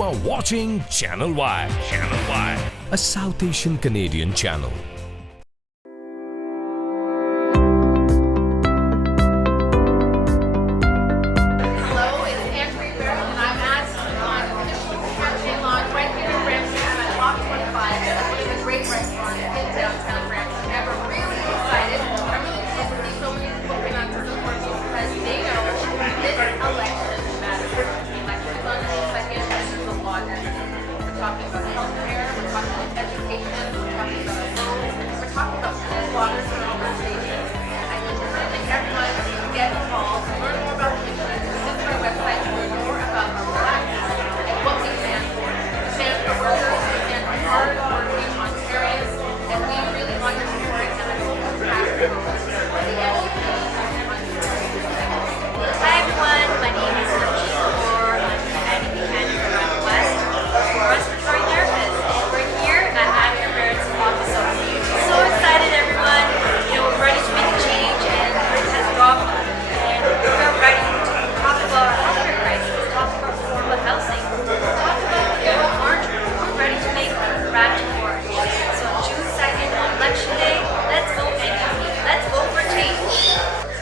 You are watching Channel Y. Channel Y, a South Asian Canadian channel. Hello, it's Andria, Barrett, and I'm at official cafe launch right here in Brampton at Block 25. One of the great restaurants in downtown Brampton. And we're really excited. I'm really pleased to see so many people coming out to support me because they know this election matters. The election is on the second, and there's a lot at stake. We're talking about healthcare, we're talking about education, we're talking about roads, we're talking about clean water for all our stations. I encourage everyone to get involved, learn more about the mission, visit our website to learn more about our platform and what we stand for. We stand for workers, we stand for hard-working Ontarians, and we really want your support, and I hope you pass the NDP and Ontario. Hi everyone, my name is Jadoo. I'm the NDP candidate from the West. I'm a respiratory therapist, and we're here at Andria Barrett's office over here. So excited everyone, we're ready to make a change and the rate has dropped and we're ready to talk about our healthcare crisis, talk about affordable housing, talk about orange. We're ready to make Brampton orange. So June 2nd on election day, let's vote NDP. Let's vote for change.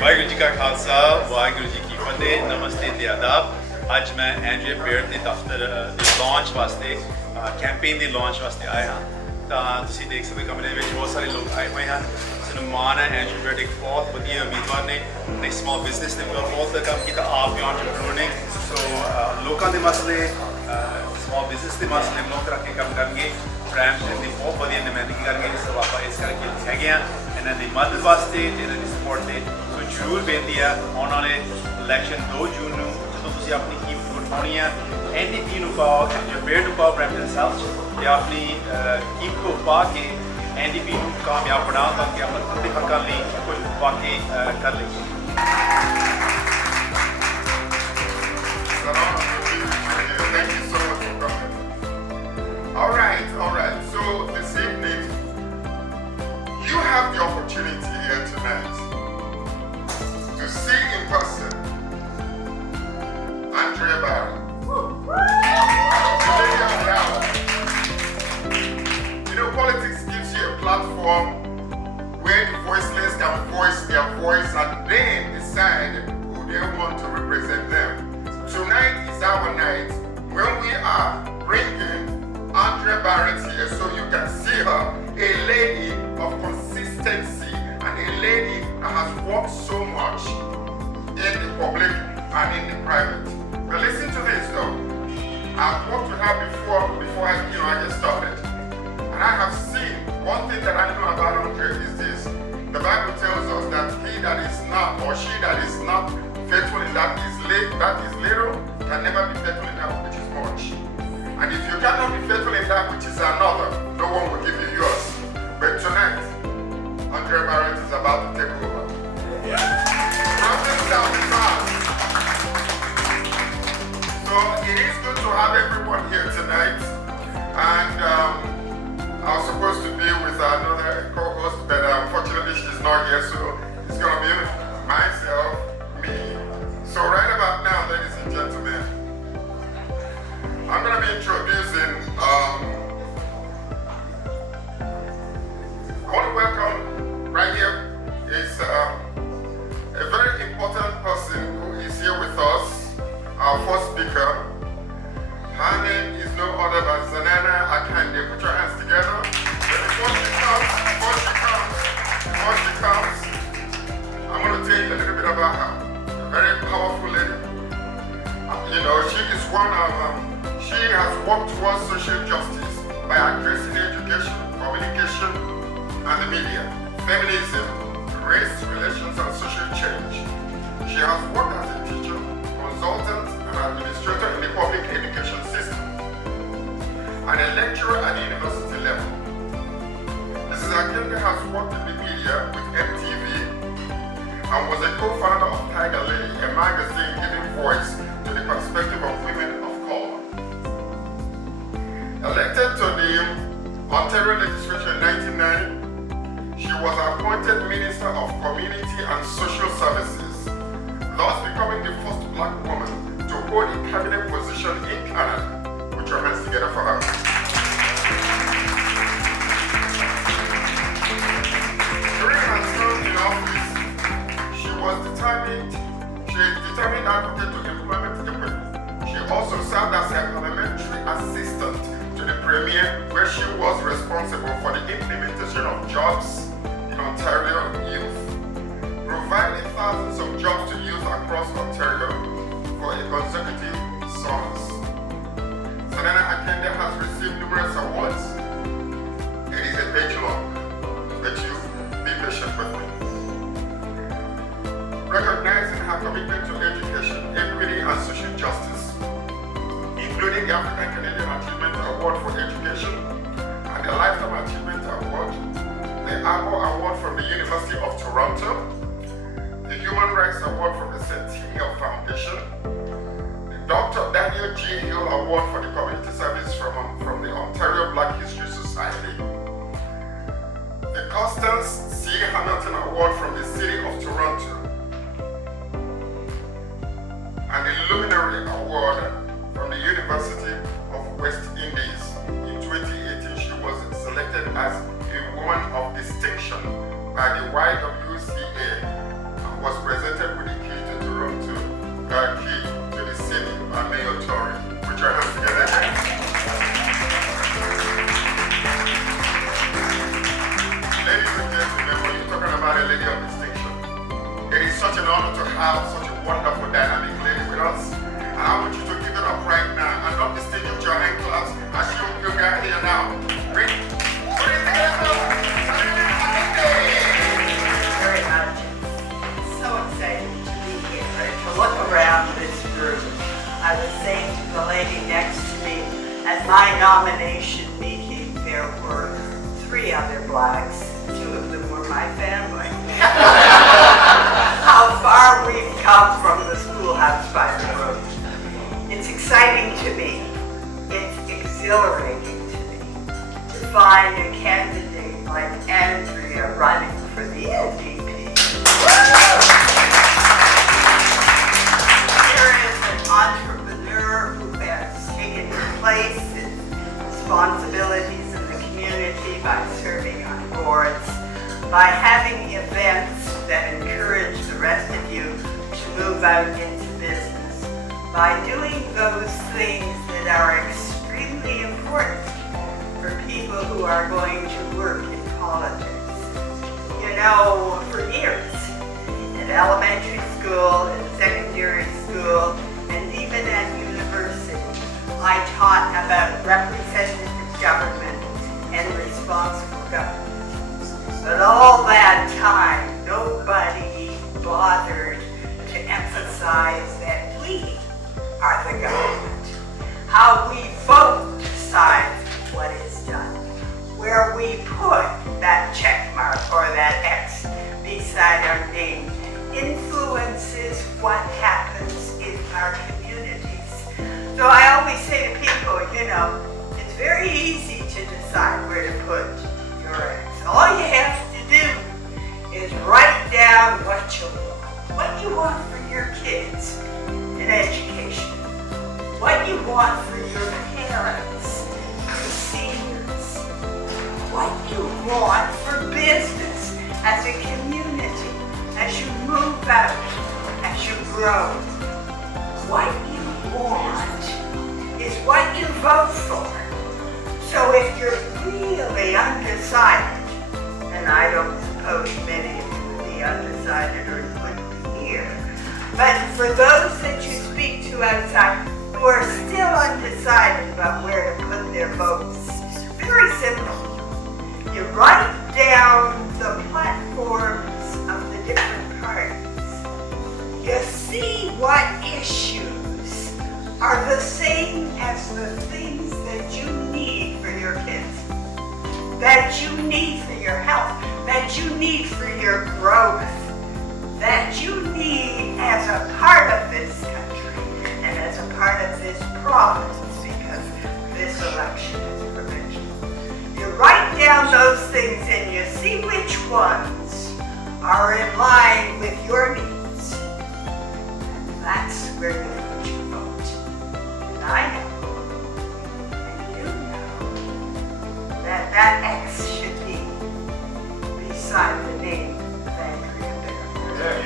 Waheguru ji ਕਾ ਖਾਲਸਾ ਵਾਹਿਗੁਰੂ ਜੀ ਕੀ ਫਤਿਹ ਨਮਸਤੇ ਤੇ ਆਦਾਬ ਅੱਜ ਮੈਂ ਐਂਡਰੀਆ ਬੇਅਰਟ ਦੇ ਦਫ਼ਤਰ ਦੇ launch ਵਾਸਤੇ campaign ਦੀ launch ਵਾਸਤੇ ਆਇਆ ਹਾਂ ਤਾਂ ਤੁਸੀਂ ਦੇਖ ਸਕਦੇ ਕਮਰੇ ਵਿੱਚ ਬਹੁਤ ਸਾਰੇ ਲੋਕ ਆਏ ਹੋਏ ਹਨ ਸਾਨੂੰ ਮਾਣ ਹੈ ਐਂਡਰੀਆ ਬੇਅਰਟ ਇੱਕ ਬਹੁਤ ਵਧੀਆ ਉਮੀਦਵਾਰ ਨੇ ਸਮਾਲ ਬਿਜ਼ਨਸ ਨੇ ਬਹੁਤ ਕੰਮ ਕੀਤਾ ਆਪ ਵੀ ਐਂਟਰਪ੍ਰੀਨਿਓਰ ਨੇ ਸੋ ਲੋਕਾਂ ਦੇ ਮਸਲੇ ਸਮਾਲ ਬਿਜ਼ਨਸ ਦੇ ਮਸਲੇ ਮੁੱਖ ਰੱਖ ਕੇ ਕੰਮ ਕਰਨਗੇ ਬ੍ਰੈਂਪਟਨ ਦੀ ਬਹੁਤ ਵਧੀਆ ਨੁਮਾਇੰਦਗੀ ਕਰਨਗੇ ਸੋ ਆਪਾਂ ਇਸ ਕਰਕੇ ਹੈਗੇ ਹਾਂ ਇਹਨਾਂ ਦੀ ਮਦਦ ਵਾਸਤੇ ਤੇ ਇਹਨਾਂ ਦੀ ਸਪੋਰਟ ਤੇ ਜ਼ਰੂਰ ਬੇਨਤੀ ਹੈ ਆਉਣ ਵਾਲੇ ਇਲੈਕਸ਼ਨ 2 ਜੂਨ ਨੂੰ ਜਦੋਂ ਤੁਸੀਂ ਆਪਣੀ ਕੀਮਤ ਵੋਟ ਪਾਉਣੀ ਹੈ ਐਨਡੀਪੀ ਨੂੰ ਪਾਓ ਜਾਂ ਬੇਅਰਟ ਨੂੰ ਪਾਓ ਬ੍ਰੈਂਪਟਨ ਸਾਊਥ ਤੇ ਆਪਣੀ ਕੀਮਤ ਨੂੰ ਪਾ ਕੇ ਐਨਡੀਪੀ ਨੂੰ ਕਾਮਯਾਬ ਬਣਾਓ ਤਾਂ ਕਿ ਆਪਾਂ ਆਪਣੇ ਹੱਕਾਂ ਲਈ ਕੁਝ ਵਾਕਈ ਕਰ ਲਈਏ Thank you so much for coming. All right. So this evening, you have the opportunity here tonight to see in person Andria Barrett, the lady of the hour. Politics gives you a platform where the voiceless can voice their voice and then decide who they want to represent them. Tonight is our night when we are bringing Andria Barrett here so you can see her, a lady of consistency and a lady that has worked so much in the public and in the private. But listen to this though. I've worked with her before I get started. And I have seen, one thing that I know about Andria is this. The Bible tells us that he that is not, or she that is not faithful in that is little, can never be faithful in that which is much. And if you cannot be faithful in that which is another, no one will give you yours. But tonight, Andria Barrett is about to take over. So it is good to have everyone here tonight. And I was supposed to be with another co-host, but unfortunately she's not here, so it's going to be myself, me. So right about now, ladies and gentlemen, I'm going to be introducing, I want to welcome right here is a very important person who is here with us, our first speaker. Her name is no other than Zanana Akande. Put your hands together. But before she comes, I'm going to tell you a little bit about her. A very powerful lady. She has worked towards social justice by addressing education, communication, and the media, feminism, race relations, and social change. She has worked as a teacher, consultant, and administrator in the public education system, and a lecturer at the university level. Mrs. Akinde has worked in the media with MTV and was a co-founder of Tiger Lily, a magazine giving voice to the perspective of women of color. Elected to the Ontario legislature in 1990, she was appointed Minister of Community and Social Services, thus becoming the first black woman to hold a cabinet position in Canada, which numerous awards. It is a page long, but you be patient with me. Recognizing her commitment to education, equity, and social justice, including the African Canadian Achievement Award for Education and the Lifetime Achievement Award, the Arbor Award from the University of Toronto, the Human Rights Award from the Centennial Foundation, the Dr. Daniel G. Hill Award for the Community Service from the Ontario Black History Society, the Constance C. Hamilton Award from the City of Toronto, and the Luminary Award from the University of West Indies. In 2018, she was selected as a Woman of Distinction by the YWCA and was presented with the key to Toronto, key to the city by Mayor Tory. Put your hands together again. Ladies and gentlemen, when you're talking about a lady of distinction, it is such an honor to have such a wonderful dynamic lady with us. And I want you to give it up right now and not be sticking with your hand claps as you got here now. Ready? Put it together. Very much. So excited to be here, to look around this room. I was saying to the lady next to me, at my nomination meeting, there were 3 other blacks. 2 of them were my family. How far we've come from the schoolhouse by the road. It's exciting to me. It's exhilarating to me to find a candidate like Andria running for the NDP. Here is an entrepreneur who has taken place in responsibilities in the community by serving on boards, by having events that encourage the rest of you to move out into business, by doing those things that are extremely important for people who are going to work in politics. You know, for years, at elementary school, at secondary school, and even at university, I taught about representative government and responsible government. But all that time, nobody bothered to emphasize that we are the government. How we vote decides what is done. Where we put that check mark or that X beside our name influences what happens in our communities. So I always say to people, you know, it's very easy to decide where to put your X. All you have to do is write down what you want for your kids in education, what you want for your parents, your seniors, what you want for business as a community, as you move out, as you grow. What you want is what you vote for. So if you're really undecided, and I don't suppose many of you would be undecided or would be here, but for those that you speak to outside who are still undecided about where to put their votes, very simple. You write down the platforms of the different parties. You see what issues are the same as the things that you need for your kids, that you need for your health, that you need for your growth, that you need as a part of this country and as a part of this province, because this election is provincial. You write down those things and you see which ones are in line with your needs. And that's where you put your vote. And I know, and you know, that X should be beside the name of Andria Barrett.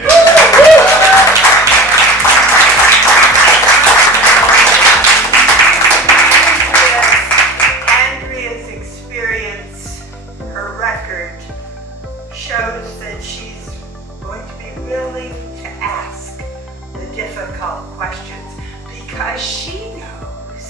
Andria's experience, her record, shows that she's going to be willing to ask the difficult questions because she knows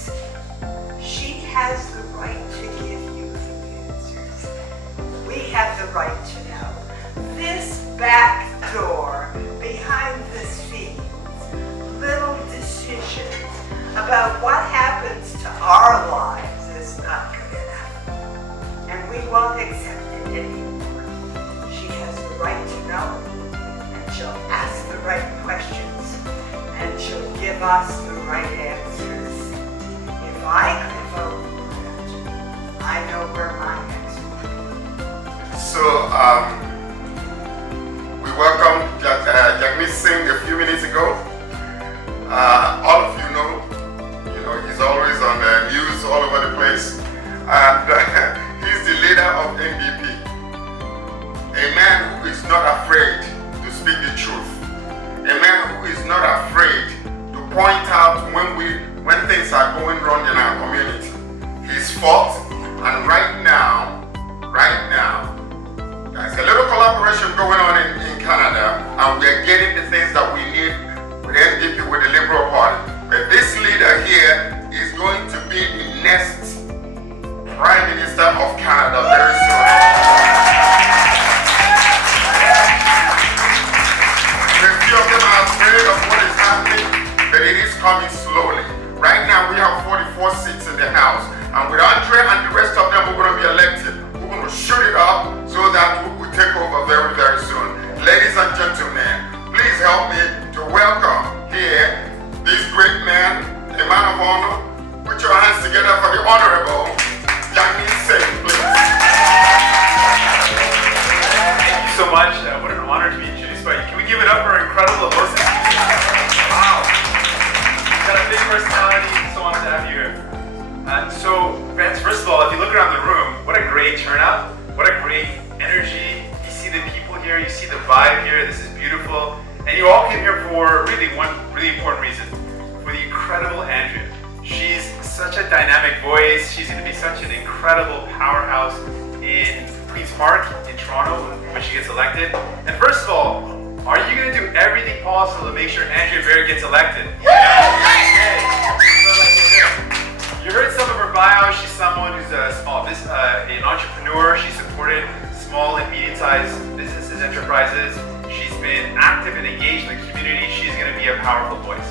on the news all over the place. And he's the leader of NDP. A man who is not afraid to speak the truth. A man who is not afraid to point out when things are going wrong in our community. He's fought, and right now, there's a little collaboration going on in Canada, and we're getting the things that we need with NDP, with the Liberal Party. But this leader here is going to be the next Prime Minister of Canada very soon. A few of them are afraid of what is happening, but it is coming slowly. Right now we have 44 seats in the House, and with Andria and the rest of them we're going to be elected. We're going to shoot it up so that we will take over very, very soon. Ladies and gentlemen, please help me to welcome here this great man, a man of honor. Put your hands together for the Honorable Yanni Singh, please. Thank you so much. What an honor to be introduced by you. Can we give it up for our incredible host? Wow. You've got a big personality, so honored to have you here. So, friends, first of all, if you look around the room, what a great turnout. What a great energy. You see the people here, you see the vibe here. This is beautiful. And you all came here for really one really important reason. For the incredible Andria. She's such a dynamic voice. She's going to be such an incredible powerhouse in Queen's Park in Toronto when she gets elected. And first of all, are you going to do everything possible to make sure Andria Barrett gets elected? You heard some of her bio. She's someone who's an entrepreneur. She supported small and medium-sized businesses, enterprises. She's been active and engaged in the community. She's going to be a powerful voice.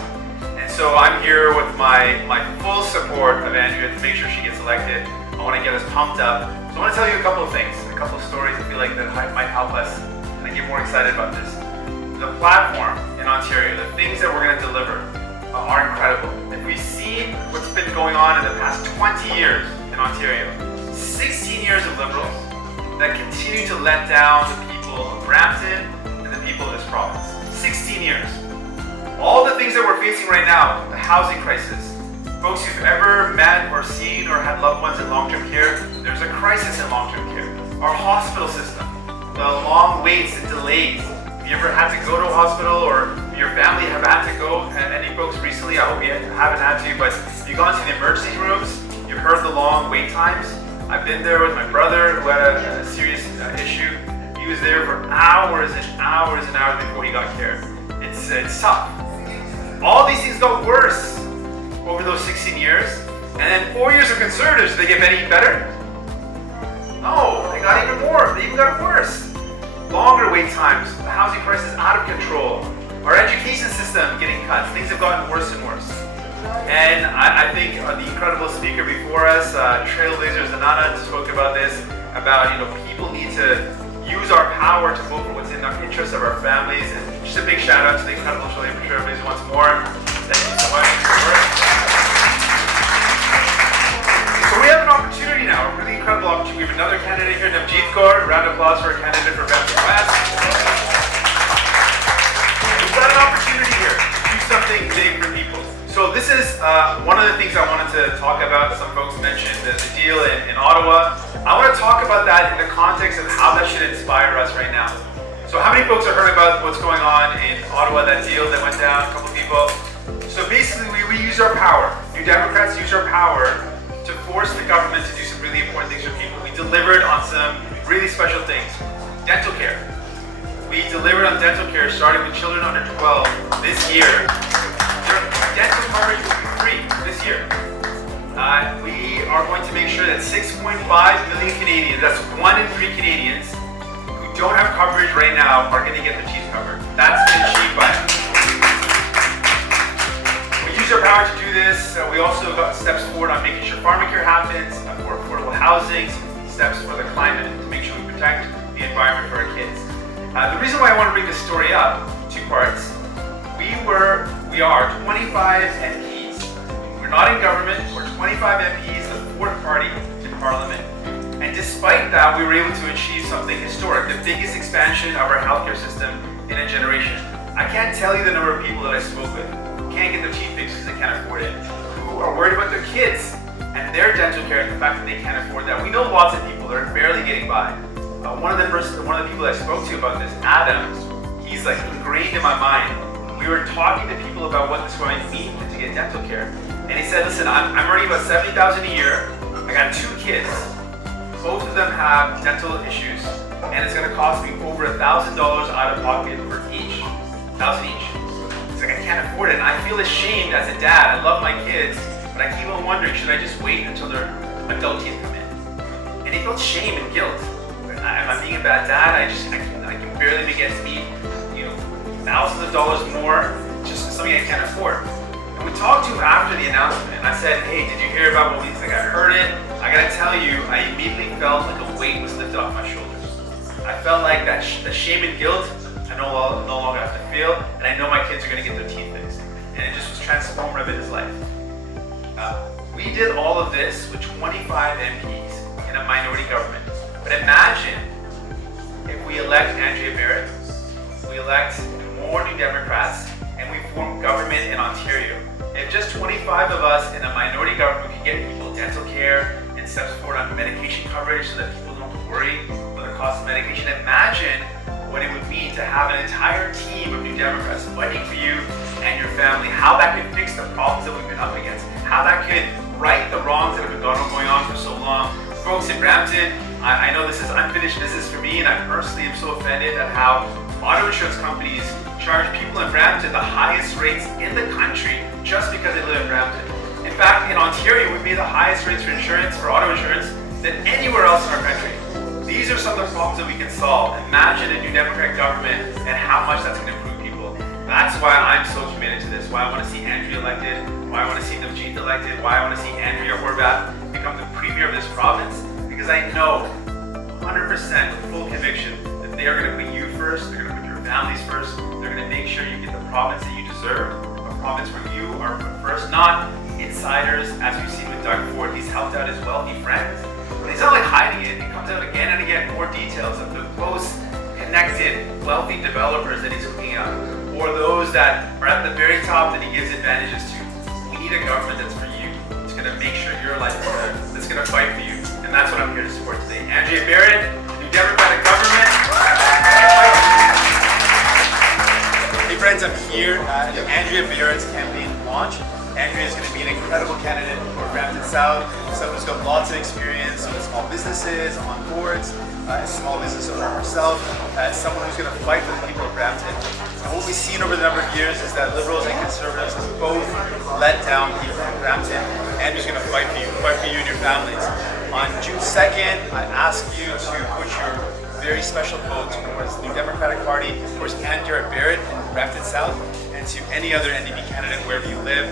And so I'm here with my full support of Andria to make sure she gets elected. I want to get us pumped up. So I want to tell you a couple of things, a couple of stories I feel like that might help us and I get more excited about this. The platform in Ontario, the things that we're going to deliver are incredible. If we see what's been going on in the past 20 years in Ontario, 16 years of Liberals that continue to let down the people of Brampton and the people of this province. 16 years. All the things that we're facing right now, the housing crisis, folks who've ever met or seen or had loved ones in long-term care, there's a crisis in long-term care. Our hospital system, the long waits and delays. Have you ever had to go to a hospital or your family have had to go? Any folks recently? I hope you haven't had to, but you've gone to the emergency rooms, you've heard the long wait times. I've been there with my brother who had a serious issue. He was there for hours and hours and hours before he got care. It's tough. All these things got worse over those 16 years. And then 4 years of Conservatives, did they get any better? No, they got even more. They even got worse. Longer wait times, the housing crisis out of control, our education system getting cut, things have gotten worse and worse. And I think the incredible speaker before us, Trailblazer Zanana, spoke about this, about people need to use our power to vote for what's in the interest of our families. And just a big shout out to the incredible Trailblazer once more. Thank you so much for your work. So we have an opportunity now, a really incredible opportunity. We have another candidate here, Navjeet Kaur. Round of applause for our candidate for Brampton West. We've got an opportunity here to do something big for people. So this is one of the things I wanted to talk about. Some folks mentioned the deal in Ottawa. I want to talk about that in the context of how that should inspire us right now. So how many folks have heard about what's going on in Ottawa, that deal that went down, a couple of people? So basically we use our power. New Democrats use our power to force the government to do some really important things for people. We delivered on some really special things. Dental care. We delivered on dental care starting with children under 12 this year. Their dental coverage will be free this year. We are going to make sure that 6.5 million Canadians, that's 1 in 3 Canadians, who don't have coverage right now are going to get their teeth covered. That's been achieved by us. We use our power to do this. We also got steps forward on making sure pharmacare happens, for affordable housing, steps for the climate to make sure we protect the environment for our kids. The reason why I want to bring this story up, 2 parts. We are 25 MPs. We're not in government, we're 25 MPs, the 4th party in Parliament. And despite that, we were able to achieve something historic, the biggest expansion of our healthcare system in a generation. I can't tell you the number of people that I spoke with who can't get their teeth fixed because they can't afford it, who are worried about their kids dental care and the fact that they can't afford that. We know lots of people that are barely getting by. One of the people I spoke to about this, Adam, he's like ingrained in my mind. We were talking to people about what this might mean to get dental care, and he said, listen, I'm earning about $70,000 a year. I got 2 kids. Both of them have dental issues, and it's going to cost me over $1,000 out of pocket for each. 1,000 each. It's like I can't afford it, and I feel ashamed as a dad. I love my kids, but I keep on wondering, should I just wait until their adult teeth come in? And he felt shame and guilt. Am I being a bad dad? I can barely begin to meet, thousands of dollars more, just something I can't afford. And we talked to him after the announcement, and I said, hey, did you hear about what we think? I heard it. I gotta tell you, I immediately felt like a weight was lifted off my shoulders. I felt like that shame and guilt I no longer have to feel, and I know my kids are gonna get their teeth fixed. And it just was transformative in his life. We did all of this with 25 MPs in a minority government. But imagine if we elect Andria Barrett, we elect more New Democrats, and we form government in Ontario. If just 25 of us in a minority government could get people dental care and steps forward on medication coverage so that people don't worry about the cost of medication, imagine what it would mean to have an entire team of New Democrats fighting for you and your family, how that could fix the problems that we've been up against, how that could right the wrongs that have been going on for so long. Folks in Brampton, I know this is unfinished business for me, and I personally am so offended at how auto insurance companies charge people in Brampton the highest rates in the country just because they live in Brampton. In fact, in Ontario, we pay the highest rates for insurance, for auto insurance, than anywhere else in our country. These are some of the problems that we can solve. Imagine a New Democrat government and how much that's going to improve people. That's why I'm so committed to this, why I want to see Andria elected, why I want to see Navjeet elected, why I want to see Andria Horvath become the premier of this province, because I know 100% with full conviction that they are going to put you first, they're going to put your families first, they're going to make sure you get the province that you deserve, a province where you are put first, not insiders, as we've seen with Doug Ford. He's helped out his wealthy friends, but he's not like hiding it. It comes out again and again, more details of the close connected wealthy developers that he's hooking up, or those that are at the very top that he gives advantages to. We need a government that's for you. It's going to make sure your life is better. That's going to fight for you. And that's what I'm here to support today. Andria Barrett, New Democratic government. Hey friends, I'm here at Andria Barrett's campaign launch. Andria is going to be an incredible candidate for Brampton South, someone who's got lots of experience with small businesses, on boards, a small business owner herself, someone who's going to fight for the people of Brampton. And what we've seen over the number of years is that Liberals and Conservatives have both let down people in Brampton. Andria's going to fight for you and your families. On June 2nd, I ask you to put your very special vote towards the New Democratic Party, towards Andria Barrett in Brampton South, and to any other NDP candidate wherever you live.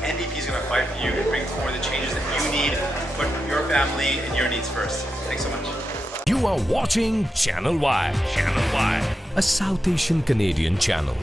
NDP is going to fight for you and bring forward the changes that you need, put your family and your needs first. Thanks so much. You are watching Channel Y, a South Asian Canadian channel.